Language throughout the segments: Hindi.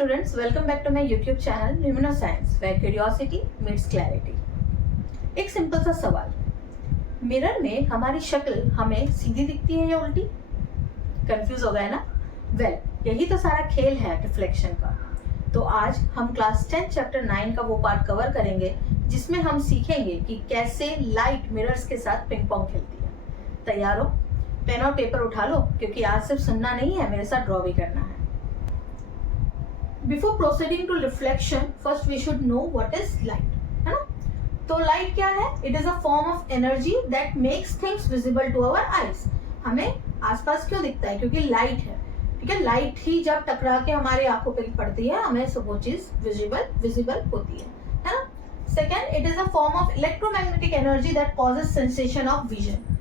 students, welcome back to my YouTube channel Luminoscience, where curiosity meets clarity. एक सिंपल सा सवाल, मिरर में हमारी शक्ल हमें सीधी दिखती है या उल्टी? कंफ्यूज हो गए ना? यही तो सारा खेल है रिफ्लेक्शन का। तो आज हम क्लास 10 चैप्टर 9 का वो पार्ट कवर करेंगे जिसमें हम सीखेंगे कि कैसे लाइट मिरर्स के साथ पिंग पोंग खेलती है। तैयार हो? पेन और पेपर उठा लो, क्योंकि आज सिर्फ सुनना नहीं है, मेरे साथ ड्रॉ भी करना है। Before proceeding to reflection, first we should know what is light, है ना? तो light क्या है? It is a form of energy that makes things visible to our eyes. हमें आसपास क्यों दिखता है? क्योंकि light है, ठीक है? लाइट ही जब टकरा के हमारी आंखों पे पड़ती है, हमें सब वो चीज विजिबल होती है ना? Second, it is a form of electromagnetic energy that causes sensation of vision.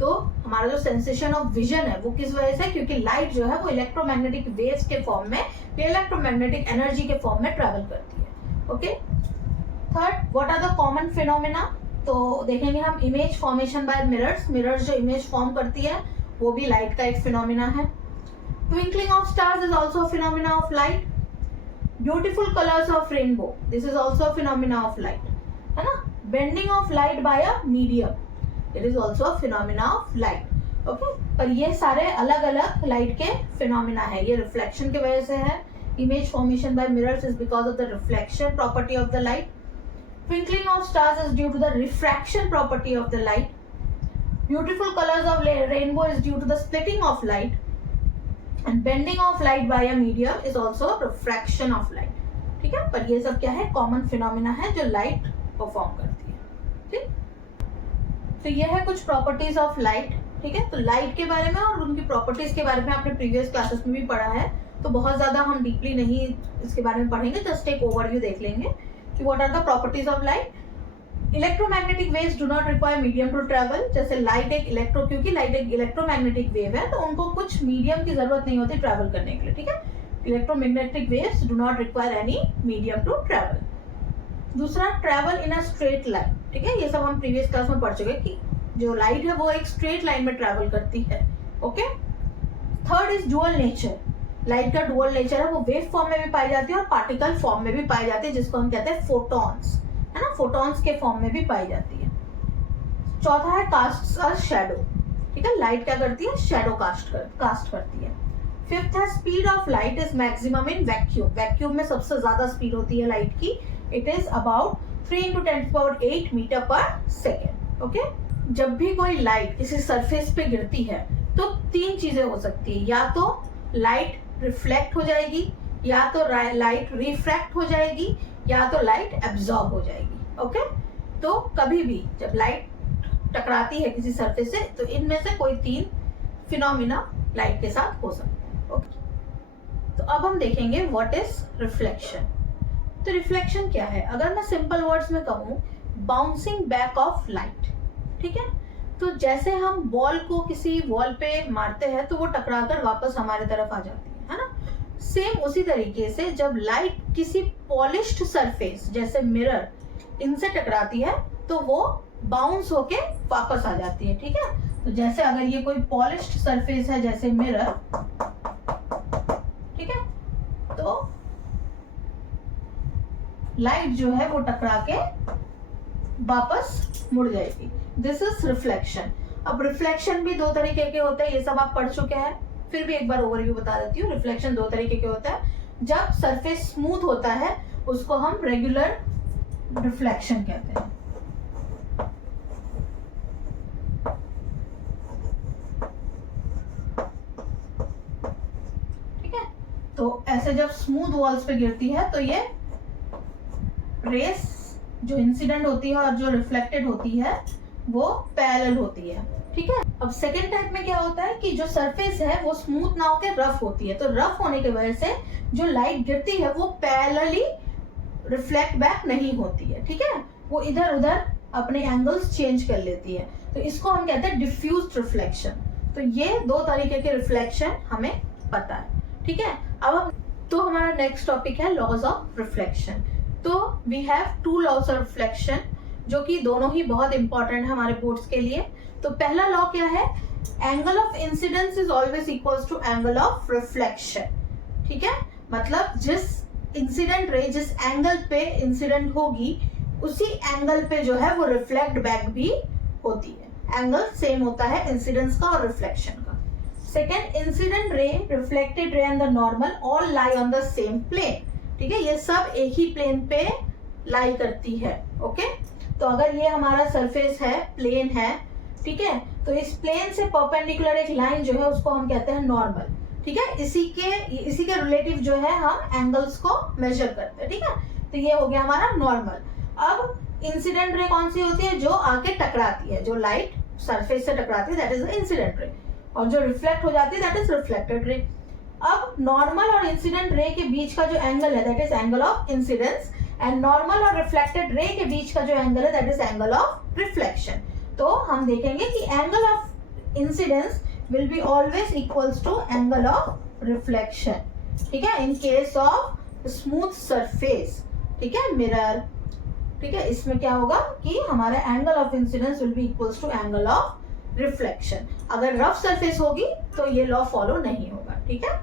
तो हमारा जो सेंसेशन ऑफ विजन है वो किस वजह से? क्योंकि लाइट जो है वो इलेक्ट्रोमैग्नेटिक वेव्स के फॉर्म में, इलेक्ट्रोमैग्नेटिक एनर्जी के फॉर्म में ट्रैवल करती है। Okay. Third, what are the common phenomena? तो देखेंगे हम इमेज फॉर्मेशन बाय मिरर्स जो इमेज फॉर्म करती है वो भी लाइट का एक फिनोमेना है। Twinkling of stars is also a phenomena of light. Beautiful colors of rainbow, this is also a phenomena of light, है ना? Bending of light by a medium, it is also a phenomena of light. Okay? पर ये सारे अलग अलग लाइट के फिनोमिना है। ये रिफ्लेक्शन की वजह से है। Image formation by mirrors is because of the reflection property of the light. Twinkling of stars is due to the refraction property of the light. Beautiful colours of rainbow is due to the splitting of light. And bending of light by a medium is also a refraction of light. ठीक है? पर ये सब क्या है? कॉमन फिनोमिना है जो लाइट परफॉर्म करती है। ठीक? तो ये है कुछ प्रॉपर्टीज ऑफ लाइट। ठीक है? तो लाइट के बारे में और उनकी प्रॉपर्टीज के बारे में आपने प्रीवियस क्लासेस में भी पढ़ा है, तो बहुत ज्यादा हम डीपली नहीं इसके बारे में पढ़ेंगे, जस्ट एक ओवरव्यू देख लेंगे कि what are the properties of light. Electromagnetic waves do not require medium to travel. जैसे लाइट एक क्योंकि लाइट एक इलेक्ट्रोमैग्नेटिक वेव है, तो उनको कुछ मीडियम की जरूरत नहीं होती ट्रैवल करने के लिए। ठीक है? Electromagnetic waves do not require any medium to travel. दूसरा, travel in a straight line. ठीक है? ये सब हम प्रीवियस क्लास में पढ़ चुके कि जो लाइट है वो एक स्ट्रेट लाइन में ट्रैवल करती है। Okay. Third is dual nature. Light का डुअल नेचर है, वो वेव फॉर्म में भी पाई जाती है और पार्टिकल फॉर्म में भी पाई जाती है, जिसको हम कहते हैं फोटॉन्स, है ना? फोटॉन्स के फॉर्म में भी पाई जाती है। चौथा है कास्ट अ शैडो। ठीक है? लाइट क्या करती है? शैडो कास्ट करती है। फिफ्थ है speed of light is maximum in vacuum. Vacuum में सबसे ज्यादा स्पीड होती है लाइट की। इट इज अबाउट 3 × 10⁸ मीटर पर सेकेंड। ओके। जब भी कोई लाइट किसी सरफेस पे गिरती है तो 3 चीजें हो सकती है। या तो लाइट रिफ्लेक्ट हो जाएगी, या तो लाइट रिफ्रैक्ट हो जाएगी, या तो लाइट एब्जॉर्ब हो जाएगी। ओके। तो कभी भी जब लाइट टकराती है किसी सरफेस से, तो इनमें से कोई 3 फिनोमिना लाइट के साथ हो सकते हैं। ओके। तो अब हम देखेंगे व्हाट इज रिफ्लेक्शन। तो रिफ्लेक्शन क्या है? अगर मैं सिंपल वर्ड्स में कहूं, बाउंसिंग बैक ऑफ लाइट। ठीक है? तो जैसे हम बॉल को किसी वॉल पे मारते हैं तो वो टकराकर वापस हमारे तरफ आ जाती है ना? सेम उसी तरीके से जब लाइट किसी पॉलिश्ड सरफेस जैसे मिरर इनसे टकराती है तो वो बाउंस होके वापस आ जाती है। ठीक है? तो जैसे अगर ये कोई पॉलिश्ड सरफेस है जैसे मिरर, ठीक है, तो लाइट जो है वो टकरा के वापस मुड़ जाएगी। This is reflection. अब रिफ्लेक्शन भी 2 तरीके के होते हैं, ये सब आप पढ़ चुके हैं, फिर भी एक बार ओवरव्यू बता देती हूँ। रिफ्लेक्शन 2 तरीके के होता है। जब सरफेस स्मूथ होता है उसको हम रेगुलर रिफ्लेक्शन कहते हैं। ठीक है? तो ऐसे जब स्मूथ वॉल्स पे गिरती है तो ये रेस जो इंसिडेंट होती है और जो रिफ्लेक्टेड होती है वो पैरेलल होती है। ठीक है? अब सेकेंड टाइप में क्या होता है कि जो सरफेस है वो स्मूथ ना होकर रफ होती है, तो रफ होने की वजह से जो लाइट गिरती है वो पैरेलली रिफ्लेक्ट बैक नहीं होती है। ठीक है? वो इधर उधर अपने एंगल्स चेंज कर लेती है, तो इसको हम कहते हैं डिफ्यूज्ड रिफ्लेक्शन। तो ये 2 तरीके के रिफ्लेक्शन हमें पता है। ठीक है? अब तो हमारा नेक्स्ट टॉपिक है लॉज ऑफ रिफ्लेक्शन। तो we have 2 laws of reflection जो कि दोनों ही बहुत इंपॉर्टेंट है हमारे बोर्ड्स के लिए। तो पहला लॉ क्या है? Angle of incidence is always equals to angle of reflection. ठीक है? मतलब जिस इंसिडेंट रे जिस एंगल पे इंसिडेंट होगी उसी एंगल पे जो है वो रिफ्लेक्ट बैक भी होती है। एंगल सेम होता है इंसिडेंस का और रिफ्लेक्शन का। Second, incident ray, reflected ray and the normal all lie on the same plane. ठीक है, ये सब एक ही प्लेन पे लाई करती है। ओके, तो अगर ये हमारा सरफेस है, प्लेन है, ठीक है, तो इस प्लेन से परपेंडिकुलर एक लाइन जो है उसको हम कहते हैं नॉर्मल। ठीक है, इसी के रिलेटिव जो है हम एंगल्स को मेजर करते हैं। ठीक है, तो ये हो गया हमारा नॉर्मल। अब इंसिडेंट रे कौन सी होती है? जो आके टकराती है, जो लाइट सरफेस से टकराती है, that is the incident ray, और जो रिफ्लेक्ट हो जाती है दैट इज रिफ्लेक्टेड रे। अब नॉर्मल और इंसिडेंट रे के बीच का जो एंगल है that is angle of incidence, and normal और रिफ्लेक्टेड रे के बीच का जो एंगल है that is angle of reflection. तो हम देखेंगे कि angle of incidence will be always equals to angle of reflection। ठीक है, in case of smooth surface, ठीक है, mirror, ठीक है, इसमें क्या होगा कि हमारा angle of incidence will be equals to angle of reflection। अगर rough surface होगी तो ये law follow नहीं होगा। ठीक है,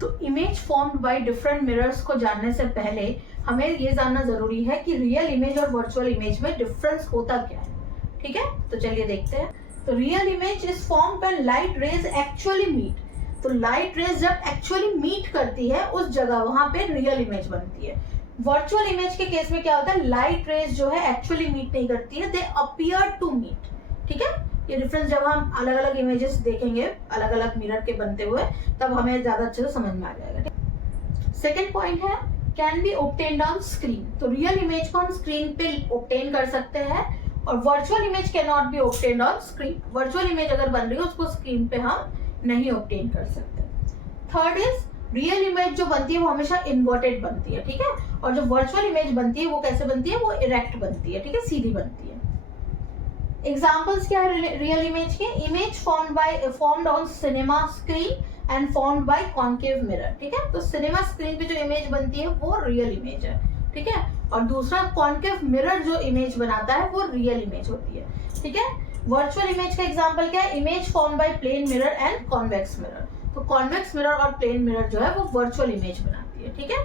तो image formed by different mirrors को जानने से पहले हमें ये जानना जरूरी है कि रियल इमेज और वर्चुअल इमेज में डिफरेंस होता क्या है। ठीक है, तो चलिए देखते हैं। तो real image is form when light rays actually meet. तो लाइट रेज जब एक्चुअली मीट करती है उस जगह वहां पे रियल इमेज बनती है। वर्चुअल इमेज के केस में क्या होता है? लाइट रेज जो है एक्चुअली मीट नहीं करती है, दे अपीयर टू मीट। ठीक है, ये डिफरेंस जब हम अलग अलग इमेजेस देखेंगे अलग अलग मिरर के बनते हुए तब हमें ज्यादा अच्छे से समझ में आ जाएगा। सेकेंड पॉइंट है can be obtained on screen. तो रियल इमेज को हम स्क्रीन पे ऑब्टेन कर सकते हैं और virtual image can not be obtained on screen. Virtual image अगर बन रही है उसको स्क्रीन पे हम नहीं ऑब्टेन कर सकते। थर्ड इज रियल इमेज जो बनती है वो हमेशा इन्वर्टेड बनती है। ठीक है, और जो वर्चुअल इमेज बनती है वो कैसे बनती है? वो इरेक्ट बनती है। ठीक है, सीधी बनती है। एग्जाम्पल्स क्या है रियल इमेज के? Image formed on cinema screen and formed by concave mirror. ठीक है, तो सिनेमा स्क्रीन पे जो इमेज बनती है वो रियल इमेज है। ठीक है, और दूसरा कॉन्केव मिरर जो इमेज बनाता है वो रियल इमेज होती है। ठीक है, वर्चुअल इमेज का एग्जांपल क्या है? Image form by plane mirror and convex mirror. तो कॉन्वेक्स मिरर और प्लेन मिरर जो है वो वर्चुअल इमेज बनाती है। ठीक है,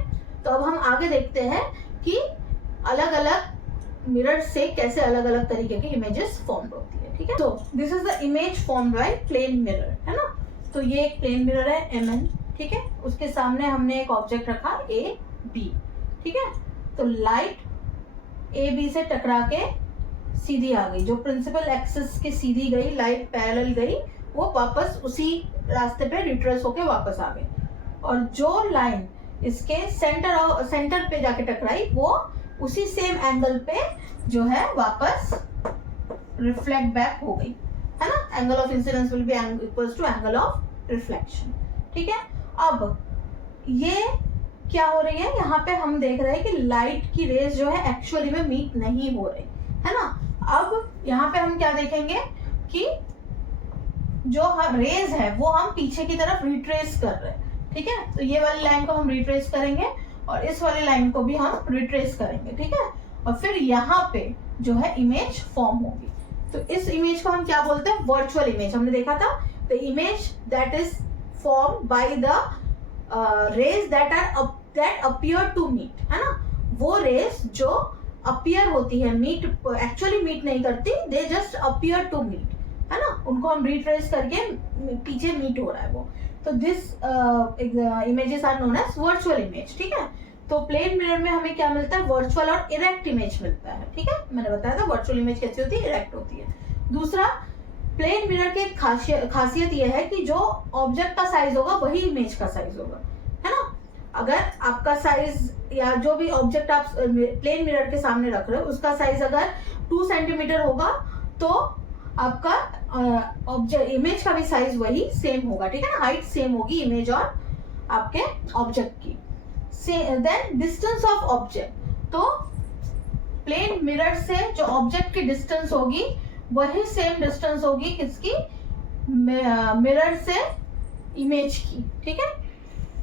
तो अब हम आगे देखते हैं कि अलग अलग मिरर से कैसे अलग अलग तरीके की इमेजेस फॉर्म होती है। ठीक है, तो this is the image form by plane mirror, है ना। तो ये एक प्लेन मिरर है MN। ठीक है, उसके सामने हमने एक ऑब्जेक्ट रखा AB। ठीक है, तो लाइट AB से टकरा के सीधी आ गई, जो प्रिंसिपल एक्सिस के सीधी गई, लाइट पैरेलल गई, वो वापस उसी रास्ते पे रिट्रेस होके वापस आ गई। और जो लाइन इसके सेंटर पे जाके टकराई वो उसी सेम एंगल पे जो है वापस रिफ्लेक्ट बैक हो गई, है ना। Angle of incidence will be equals to angle of reflection. ठीक है, अब ये क्या हो रही है? यहाँ पे हम देख रहे हैं कि लाइट की रेज जो है एक्चुअली में मीट नहीं हो रही, है ना। अब यहाँ पे हम क्या देखेंगे कि जो रेज है वो हम पीछे की तरफ रिट्रेस कर रहे हैं। ठीक है, तो ये वाली लाइन को हम रिट्रेस करेंगे और इस वाली लाइन को भी हम रिट्रेस करेंगे। ठीक है, और फिर यहाँ पे जो है इमेज फॉर्म होगी। तो इस इमेज को हम क्या बोलते हैं? Virtual image. हमने देखा था the image that is form by the rays that appear to meet, है ना। वो रेज जो अपीयर होती है, मीट एक्चुअली मीट नहीं करती, they just appear to meet, है ना। उनको हम रिट्रेस करके पीछे मीट हो रहा है वो। तो this images are known as virtual image. ठीक है, तो प्लेन मिरर में हमें क्या मिलता है? वर्चुअल और इरेक्ट इमेज मिलता है। ठीक है, मैंने बताया था वर्चुअल इमेज कैसी होती है, इरेक्ट होती है। दूसरा, प्लेन मिरर की खासियत यह है कि जो ऑब्जेक्ट का साइज होगा वही इमेज का साइज होगा, है ना। अगर आपका साइज या जो भी ऑब्जेक्ट आप प्लेन मिरर के सामने रख रहे हो उसका साइज अगर 2 सेंटीमीटर होगा तो आपका ऑब्जेक्ट इमेज का भी साइज वही सेम होगा। ठीक है ना, हाइट सेम होगी इमेज और आपके ऑब्जेक्ट की। देन डिस्टेंस ऑफ ऑब्जेक्ट, तो प्लेन मिरर से जो ऑब्जेक्ट की डिस्टेंस होगी वही सेम डिस्टेंस होगी किसकी? मिरर से इमेज की। ठीक है,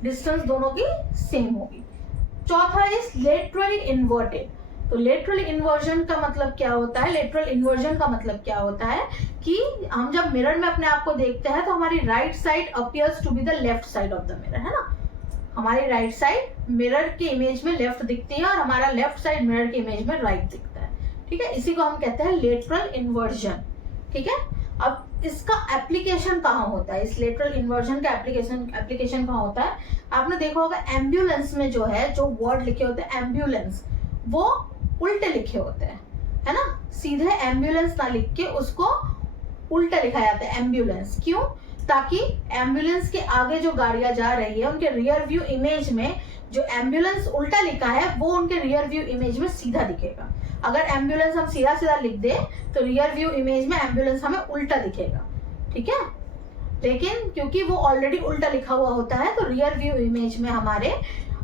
डिस्टेंस दोनों की सेम होगी। चौथा इज लेटरली इन्वर्टेड। तो लेटरल इन्वर्जन का मतलब क्या होता है? लेटरल इन्वर्जन का मतलब क्या होता है कि हम जब मिरर में अपने आप को देखते हैं तो हमारी right side appears to be the left side of the mirror, है ना। हमारी राइट साइड मिरर की इमेज में लेफ्ट दिखती है और हमारा लेफ्ट साइड मिरर की इमेज में राइट दिखता है, ठीक है। इसी को हम कहते हैं लेटरल इन्वर्जन, ठीक है। अब इसका एप्लीकेशन कहाँ होता है, इस लेटरल इन्वर्जन का एप्लीकेशन कहाँ होता है? आपने देखा होगा एम्बुलेंस में जो है, जो वर्ड लिखे होते हैं एम्बुलेंस, वो उल्टे लिखे होते हैं, है ना। सीधे एम्बुलेंस ना लिख के उसको उल्टा लिखा जाता है एम्बुलेंस। क्यों? ताकि एम्बुलेंस के आगे जो गाड़ियां जा रही है उनके रियर व्यू इमेज में जो एम्बुलेंस उल्टा लिखा है वो उनके रियर व्यू इमेज में सीधा दिखेगा। अगर एम्बुलेंस हम सीधा सीधा लिख दे तो रियर व्यू इमेज में एम्बुलेंस हमें उल्टा दिखेगा, ठीक है। लेकिन क्योंकि वो ऑलरेडी उल्टा लिखा हुआ होता है तो रियर व्यू इमेज में हमारे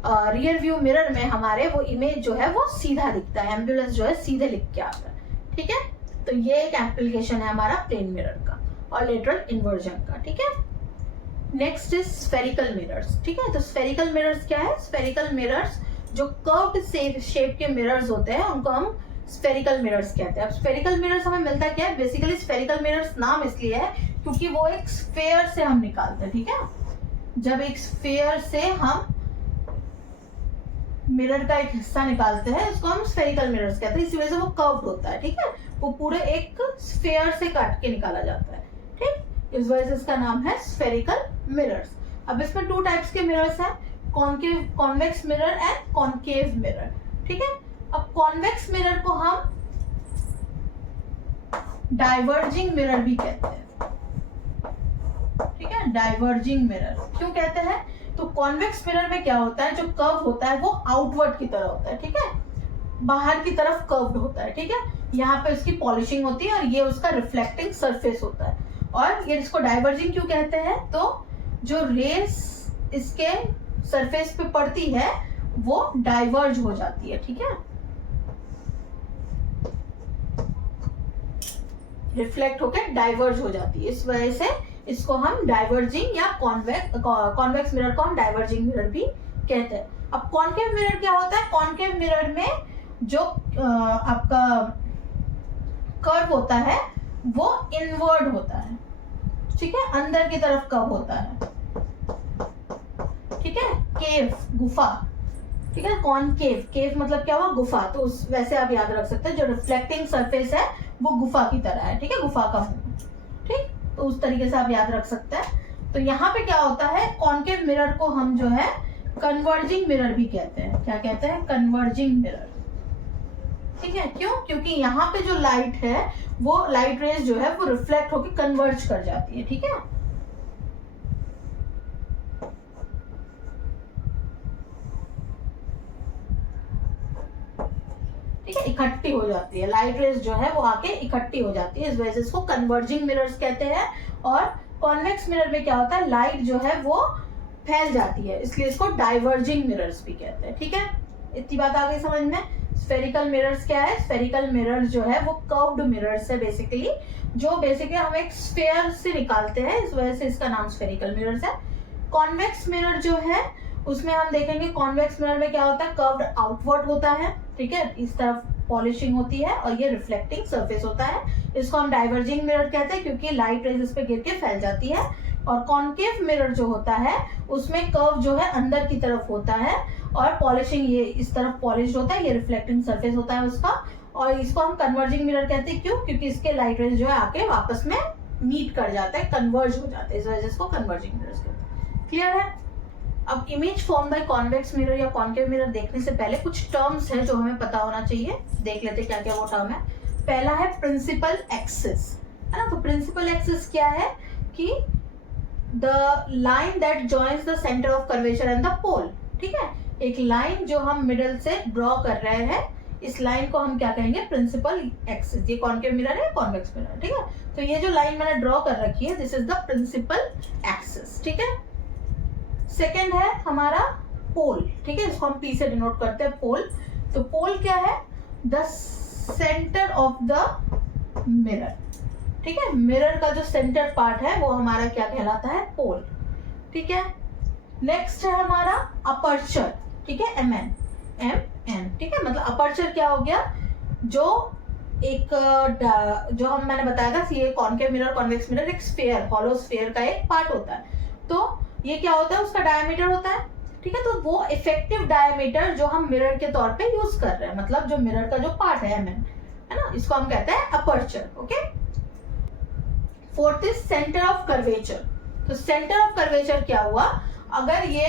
रियर व्यू मिरर में हमारे वो इमेज जो है वो सीधा दिखता है, एम्बुलेंस जो है सीधे लिख के आता है, ठीक है। तो ये एक एप्लीकेशन है हमारा प्लेन मिरर का और लेटरल इन्वर्जन का, ठीक है। नेक्स्ट इज स्फेरिकल मिरर्स, ठीक है। तो स्फेरिकल मिरर्स क्या है? स्फेरिकल मिरर्स जो कर्व्ड शेप के मिरर्स होते हैं उनको हम स्फेरिकल मिरर्स कहते हैं। अब स्फेरिकल मिरर्स हमें मिलता क्या है? बेसिकली स्फेरिकल मिरर्स नाम इसलिए है क्योंकि वो एक स्फेयर से हम निकालते हैं, ठीक है। जब एक स्फेयर से हम मिरर का एक हिस्सा निकालते हैं उसको हम स्फेरिकल मिरर्स कहते हैं, इसी वजह से वो कर्व्ड होता है, ठीक है। वो पूरे एक स्फेयर से काट के निकाला जाता है, ठीक। इस वजह से इसका नाम है स्फेरिकल मिरर्स। अब इसमें 2 टाइप्स के मिरर्स हैं, convex mirror and concave mirror, ठीक है। अब कॉन्वेक्स मिरर को हम डाइवर्जिंग मिरर भी कहते हैं, ठीक है। डाइवर्जिंग मिरर क्यों कहते हैं? तो कॉन्वेक्स मिरर में क्या होता है, जो कर्व होता है वो आउटवर्ड की तरह होता है, ठीक है, बाहर की तरफ कर्व्ड होता है, ठीक है। यहाँ पे उसकी पॉलिशिंग होती है और ये उसका रिफ्लेक्टिंग सरफेस होता है। और ये इसको डाइवर्जिंग क्यों कहते हैं? तो जो रेस इसके सरफेस पे पड़ती है वो डाइवर्ज हो जाती है, ठीक है, रिफ्लेक्ट होकर डाइवर्ज हो जाती है। इस वजह से इसको हम डाइवर्जिंग या कॉन्वेक्स मिरर को हम डाइवर्जिंग मिरर भी कहते हैं। अब कॉनकेव मिरर क्या होता है? कॉनकेव मिरर में जो आपका कर्व होता है वो इनवर्ड होता है, ठीक है, अंदर की तरफ कर्व होता है, ठीक है। केव गुफा, ठीक है। कॉनकेव, केव मतलब क्या हुआ? गुफा। तो उस वैसे आप याद रख सकते हैं जो रिफ्लेक्टिंग सरफेस है वो गुफा की तरह है, ठीक है, गुफा का मुंह, ठीक। तो उस तरीके से आप याद रख सकते हैं। तो यहाँ पे क्या होता है, कॉनकेव मिरर को हम जो है कन्वर्जिंग मिरर भी कहते हैं। क्या कहते हैं? कन्वर्जिंग मिरर, ठीक है। क्यों? क्योंकि यहाँ पे जो लाइट है वो लाइट रेज जो है वो रिफ्लेक्ट होकर कन्वर्ज कर जाती है, ठीक है। ठीक है, इकट्ठी हो जाती है, लाइट रेज जो है वो आके इकट्ठी हो जाती है, इस वजह से इसको कन्वर्जिंग मिरर्स कहते हैं। और कॉन्वेक्स मिरर में क्या होता है, लाइट जो है वो फैल जाती है, इसलिए इसको डाइवर्जिंग मिरर्स भी कहते हैं, ठीक है। इतनी बात आ गई समझ में। स्फेरिकल मिरर्स क्या है? स्फेरिकल मिरर्स जो है वो कर्व्ड मिरर्स है बेसिकली, जो बेसिकली हम एक स्फेयर से निकालते हैं, इस वजह से इसका नाम स्फेरिकल मिरर्स है। कॉन्वेक्स मिरर जो है उसमें हम देखेंगे कॉन्वेक्स मिरर में क्या होता है, कर्व्ड आउटवर्ड होता है, ठीक है, इस तरफ पॉलिशिंग होती है और ये रिफ्लेक्टिंग सरफेस होता है। इसको हम डाइवर्जिंग मिरर कहते हैं क्योंकि लाइट रेज इस पे गिर के फैल जाती है। और कॉनकेव मिरर जो होता है उसमें कर्व जो है अंदर की तरफ होता है और पॉलिशिंग ये इस तरफ पॉलिश होता है, ये रिफ्लेक्टिंग सरफेस होता है उसका। और इसको हम कन्वर्जिंग मिरर कहते हैं, क्यों? क्योंकि इसके लाइट रेज जो है आके वापस में मीट कर जाता है, कन्वर्ज हो जाता है, इस वजह से इसको कन्वर्जिंग मिरर्स कहते हैं। क्लियर है? अब image form by convex mirror या कॉनकेव मिरर देखने से पहले कुछ टर्म्स हैं जो हमें पता होना चाहिए। देख लेते क्या क्या वो टर्म है। पहला है प्रिंसिपल एक्सिस, है ना। तो प्रिंसिपल एक्सिस क्या है कि the line that joins the centre of curvature and the pole, ठीक है। एक लाइन जो हम मिडल से ड्रॉ कर रहे हैं, इस लाइन को हम क्या कहेंगे? Principal axis. ये कॉनकेव मिरर है, कॉन्वेक्स मिरर, ठीक है। तो ये जो लाइन मैंने ड्रॉ कर रखी है this is the principal axis, ठीक है। सेकेंड है हमारा पोल, ठीक है, इसको हम पी से डिनोट करते हैं, पोल। तो पोल क्या है? The centre of the mirror, ठीक है। मिरर का जो सेंटर पार्ट है वो हमारा क्या कहलाता है? पोल, ठीक है। नेक्स्ट है हमारा अपर्चर, ठीक है, एम एन, ठीक है। मतलब अपर्चर क्या हो गया? जो एक जो मैंने बताया था ये कॉनकेव मिरर कॉन्वेक्स मिरर एक स्फेयर, हॉलो स्फेयर का एक पार्ट होता है। तो ये क्या होता है? उसका डायमीटर होता है ठीक है, तो वो इफेक्टिव डायमीटर जो हम मिरर के तौर पे यूज कर रहे हैं, मतलब जो मिरर का जो पार्ट है एमएन, है ना, इसको हम कहते हैं aperture. Okay, fourth is centre of curvature. तो सेंटर ऑफ कर्वेचर क्या हुआ, अगर ये,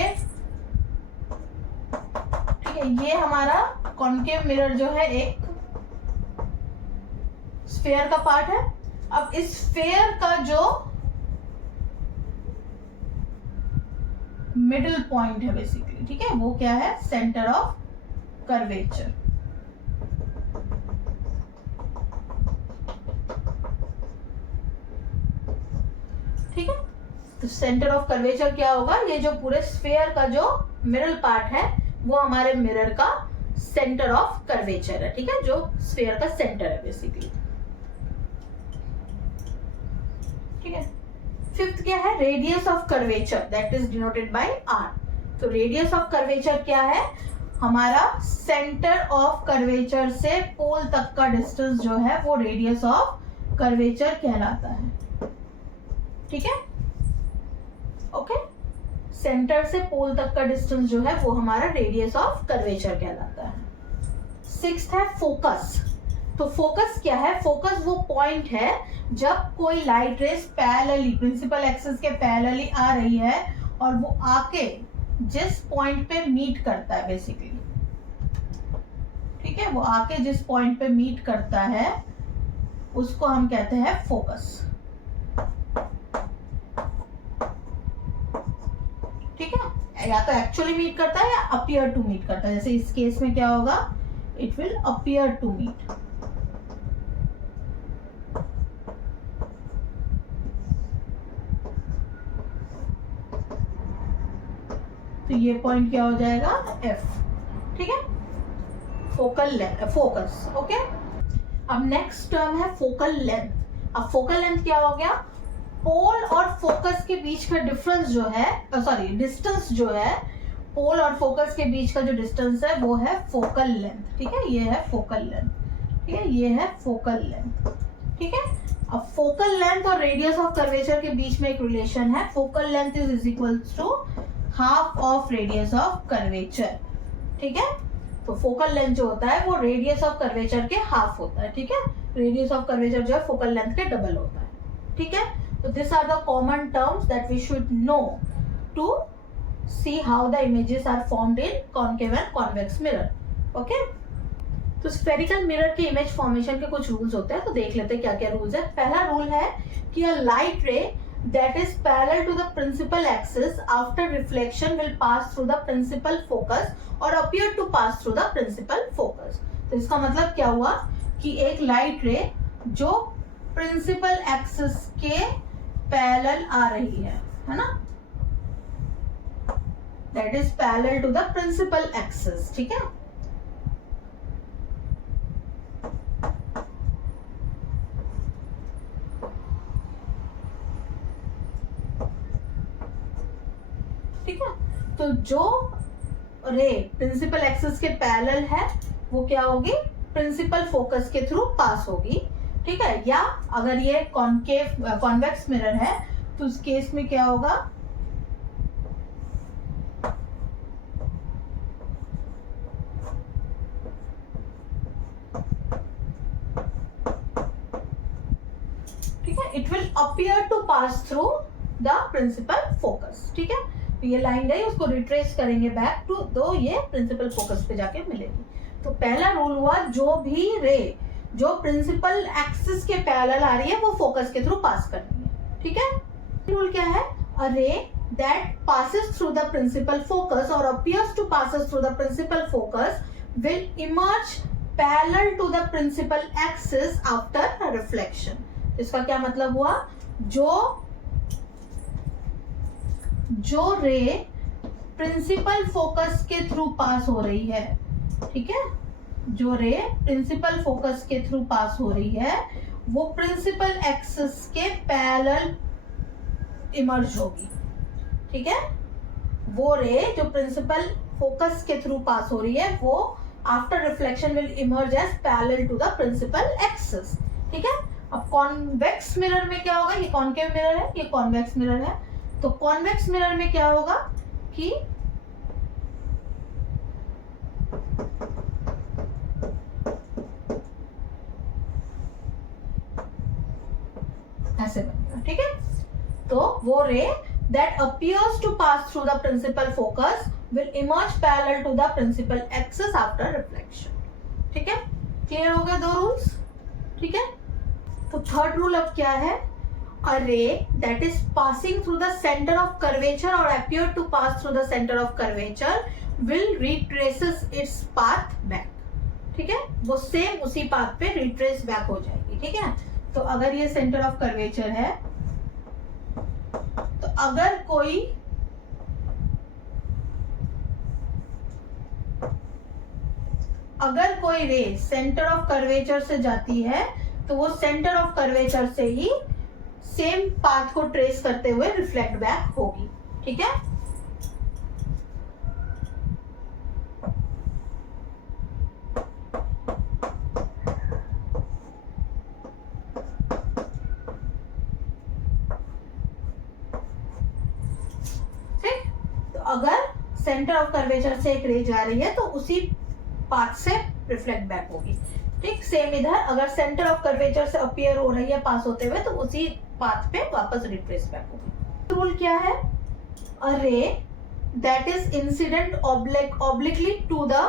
ठीक है, ये हमारा कॉन्केव मिरर जो है एक स्फेयर का पार्ट है। अब इस स्फेयर का जो मिडिल पॉइंट है बेसिकली, ठीक है, वो क्या है, सेंटर ऑफ कर्वेचर। ठीक है, तो सेंटर ऑफ कर्वेचर क्या होगा, ये जो पूरे स्फेयर का जो मिडल पार्ट है वो हमारे मिरर का सेंटर ऑफ कर्वेचर है। ठीक है, जो स्फेयर का सेंटर है बेसिकली। ठीक है, फिफ्थ क्या है, radius of curvature, that is denoted by R. तो रेडियस ऑफ कर्वेचर क्या है, हमारा सेंटर ऑफ कर्वेचर से पोल तक का डिस्टेंस जो है वो रेडियस ऑफ कर्वेचर कहलाता है। ठीक है, ओके, सेंटर से पोल तक का डिस्टेंस जो है वो हमारा रेडियस ऑफ कर्वेचर कहलाता है। सिक्स्थ है फोकस। तो फोकस क्या है, फोकस वो पॉइंट है जब कोई light rays parallelly principal axis के पैरेलली आ रही है और वो आके जिस पॉइंट पे मीट करता है बेसिकली, ठीक है, वो आके जिस पॉइंट पे मीट करता है उसको हम कहते हैं फोकस। ठीक है, या तो एक्चुअली मीट करता है या अपीयर टू मीट करता है। जैसे इस केस में क्या होगा, it will appear to meet. तो ये पॉइंट क्या हो जाएगा, एफ। ठीक है, फोकल फोकस। ओके, अब नेक्स्ट टर्म है फोकल लेंथ। अब फोकल लेंथ क्या हो गया, पोल और फोकस के बीच का डिफरेंस जो है, सॉरी डिस्टेंस जो है, पोल और फोकस के बीच का जो डिस्टेंस है वो है फोकल लेंथ। ठीक है, ये है फोकल लेंथ। ठीक है, ये है फोकल लेंथ। ठीक है, अब फोकल लेंथ और रेडियस ऑफ कर्वेचर के बीच में एक रिलेशन है, focal length is equals to half of radius of curvature. ठीक है, तो फोकल लेंथ जो होता है वो रेडियस ऑफ कर्वेचर के हाफ होता है। ठीक है, रेडियस ऑफ कर्वेचर जो है फोकल लेंथ के डबल होता है। ठीक है, तो this are the common terms that we should know to see how the images are formed in concave and convex mirror. Okay, तो स्फेरिकल मिरर के इमेज फॉर्मेशन के कुछ रूल्स होते हैं, तो देख लेते हैं क्या क्या रूल्स है। पहला रूल है कि अ लाइट रे that is parallel to the principal axis after reflection will pass through the principal focus or appear to pass through the principal focus। तो इसका मतलब क्या हुआ कि एक लाइट रे जो प्रिंसिपल एक्सिस के पैरेलल आ रही है ना, that is parallel to the principal axis। ठीक है, ठीक है, तो जो रे प्रिंसिपल एक्सिस के पैरेलल है वो क्या होगी, प्रिंसिपल फोकस के थ्रू पास होगी। ठीक है, या अगर ये कॉन्केव कॉन्वेक्स मिरर है तो उस केस में क्या होगा, ठीक है, it will appear to pass through the principal focus. ठीक है, तो ये लाइन गई, उसको रिट्रेस करेंगे बैक टू, तो ये प्रिंसिपल फोकस पे जाके मिलेगी। तो पहला रूल हुआ, जो भी रे जो प्रिंसिपल एक्सिस के पैरेलल आ रही है वो फोकस के थ्रू पास करनी है। ठीक है, रूल क्या है, a ray that passes through the principal focus और appears to passes through the principal focus will emerge parallel to the principal axis after reflection. इसका क्या मतलब हुआ, जो रे प्रिंसिपल फोकस के थ्रू पास हो रही है, ठीक है, जो रे प्रिंसिपल फोकस के थ्रू पास हो रही है वो प्रिंसिपल एक्सिस के पैरेलल इमर्ज होगी। ठीक है, वो रे जो प्रिंसिपल फोकस के थ्रू पास हो रही है वो after reflection will emerge as parallel to the principal axis. ठीक है, अब कॉन्वेक्स मिरर में क्या होगा, ये कॉन्केव मिरर है, ये कॉन्वेक्स मिरर है, तो कॉन्वेक्स मिरर में क्या होगा कि तो वो रे that appears to pass through the principal focus will emerge parallel to the principal axis after reflection. ठीक है, क्लियर हो गए दो रूल्स. ठीक है, तो थर्ड रूल अब क्या है? A ray that is passing through the center of curvature or appear to pass through the center of curvature will retraces its path back. ठीक है, वो सेम उसी पाथ पे रिट्रेस बैक हो जाएगी. ठीक है, तो अगर ये सेंटर ऑफ कर्वेचर है, तो अगर कोई रे सेंटर ऑफ कर्वेचर से जाती है तो वो सेंटर ऑफ कर्वेचर से ही सेम पाथ को ट्रेस करते हुए रिफ्लेक्ट बैक होगी. ठीक है, अगर सेंटर ऑफ कर्वेचर से एक रे जा रही है तो उसी पाथ से रिफ्लेक्ट बैक होगी. ठीक, सेम इधर अगर सेंटर ऑफ कर्वेचर से अपीयर हो रही है पास होते हुए तो उसी पाथ पे वापस रिट्रेस बैक होगी. रूल क्या है? A ray that is incident obliquely to the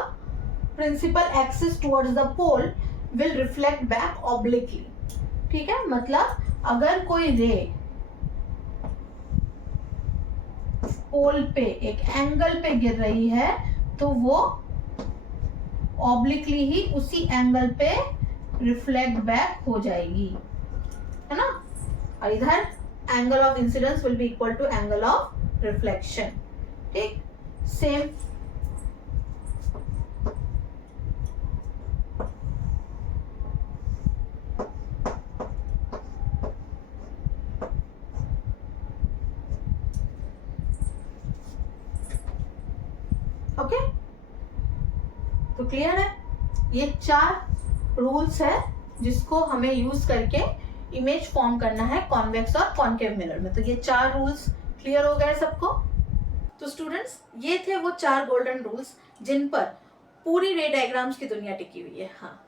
principal axis towards the pole will reflect back obliquely. ठीक है, मतलब अगर कोई रे पोल पे एक एंगल पे गिर रही है तो वो ऑब्लिकली ही उसी एंगल पे रिफ्लेक्ट बैक हो जाएगी, है ना. और इधर angle of incidence will be equal to angle of reflection. ठीक, सेम ओके. तो क्लियर है, ये 4 रूल्स है जिसको हमें यूज करके इमेज फॉर्म करना है कॉन्वेक्स और कॉन्केव मिरर में. तो ये 4 रूल्स क्लियर हो गए सबको. तो स्टूडेंट्स, ये थे वो 4 गोल्डन रूल्स जिन पर पूरी रे डायग्राम्स की दुनिया टिकी हुई है. हाँ,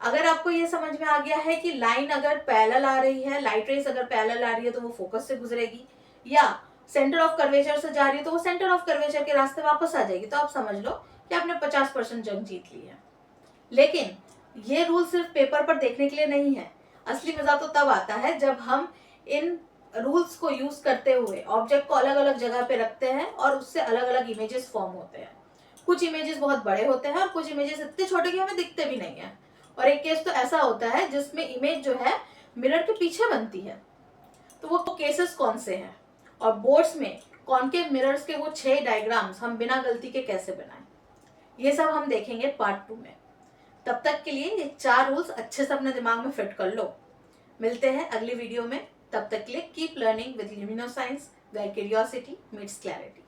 अगर आपको ये समझ में आ गया है कि लाइन अगर पैरेलल आ रही है, लाइट रेस अगर पैरेलल आ रही है तो वो फोकस से गुजरेगी, या सेंटर ऑफ कर्वेचर से जा रही है तो वो सेंटर ऑफ कर्वेचर के रास्ते वापस आ जाएगी, तो आप समझ लो कि आपने 50% जंग जीत ली है. लेकिन ये रूल सिर्फ पेपर पर देखने के लिए नहीं है. असली मजा तो तब आता है जब हम इन रूल्स को यूज करते हुए ऑब्जेक्ट को अलग अलग जगह पे रखते हैं और उससे अलग अलग इमेजेस फॉर्म होते हैं. कुछ इमेजेस बहुत बड़े होते हैं और कुछ इमेजेस इतने छोटे कि हमें दिखते भी नहीं है. और एक केस तो ऐसा होता है जिसमें इमेज जो है मिरर के पीछे बनती है. तो वो केसेस कौन से हैं, और बोर्ड्स में कॉन्केव मिरर्स के वो 6 डायग्राम्स हम बिना गलती के कैसे बनाएं, ये सब हम देखेंगे पार्ट 2 में. तब तक के लिए ये 4 रूल्स अच्छे से अपने दिमाग में फिट कर लो. मिलते हैं अगली वीडियो में. तब तक के लिए keep learning with Lumino science, where curiosity meets clarity.